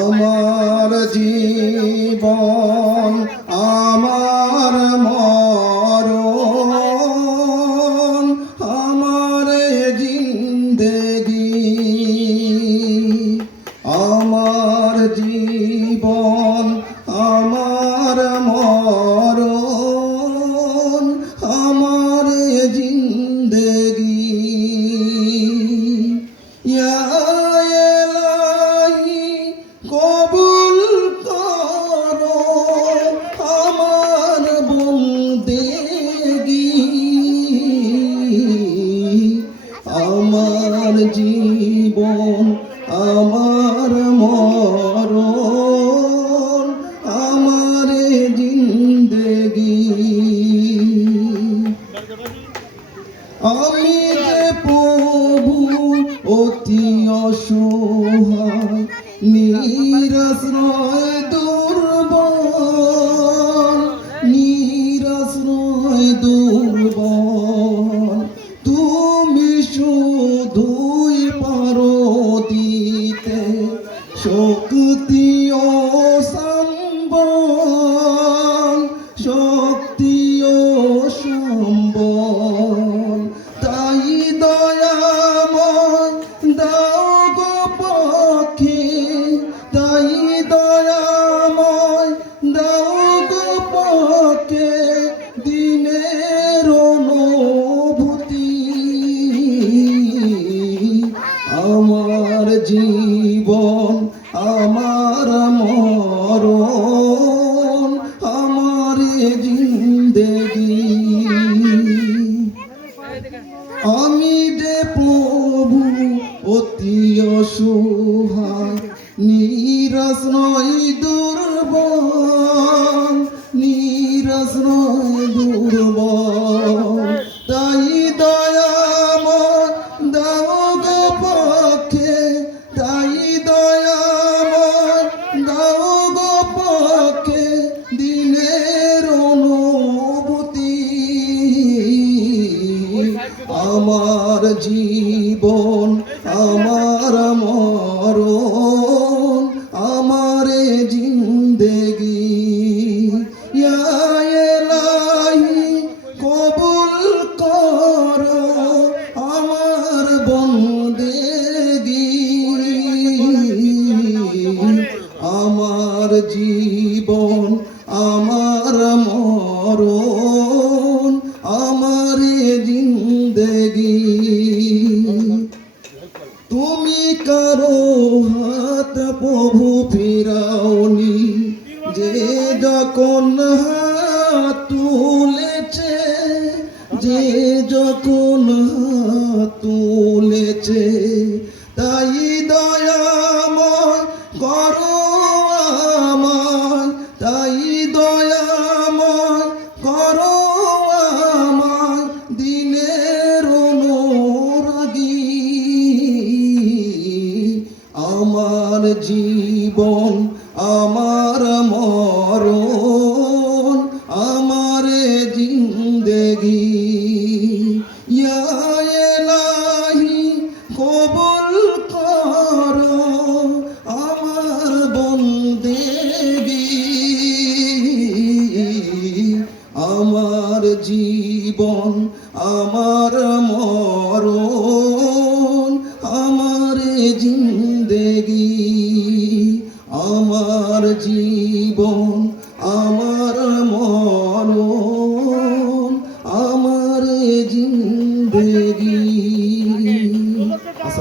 আমার জীবন আমার মরণ আমার জিন্দেগি আমার জীবন আমার মরণ আমার জিন্দেগি কবুল করো আমার বন্দেগি আমার জীবন আমার মরণ আমার জিন্দেগি আমি যে প্রভু অতি অসহায় নিরাশ্রয় দুর্বল নিরাশ্রয় দুর্বল তুমি শুধুই পারো দিতে শক্তি ও সম্বল শক্তি ও সম্বল তাই দয়াময় দাও গো পক্ষে তাই দয়াময় দাও গো পক্ষে দিনের অনুভূতি আমার জীবন আমার মরণ আমার জিন্দেগি আমি যে প্রভু অতি অসহায় নিরাশ্রয় দুর্বল নিরাশ্রয় দুর্বল তাই দয়াময় দাও গো পক্ষে তাই দয়াময় দাও গো পক্ষে দিনের অনুভূতি আমার জীবন আমার মরণ আমার জিন্দেগি ইয়া ইলাহি কবুল করো আমার বন্দেগি আমার জীবন আমার মরণ আমার জিন্দেগি তুমি কারো হাত প্রভু ফিরাওনি যে যখন হাত তুলেছে যে যখন হাত তুলেছে তাই দয়াময় করো আমায় তাই দয়াময় করো আমায় দিনের অনুরাগী আমার জীবন আমার মরণ আমার জিন্দেগি ইয়া ইলাহি কবুল করো আমার বন্দেগি আমার জীবন আমার মরণ আমার জিন্দেগি আমার জীবন আমার মরণ আমার জিন্দেগি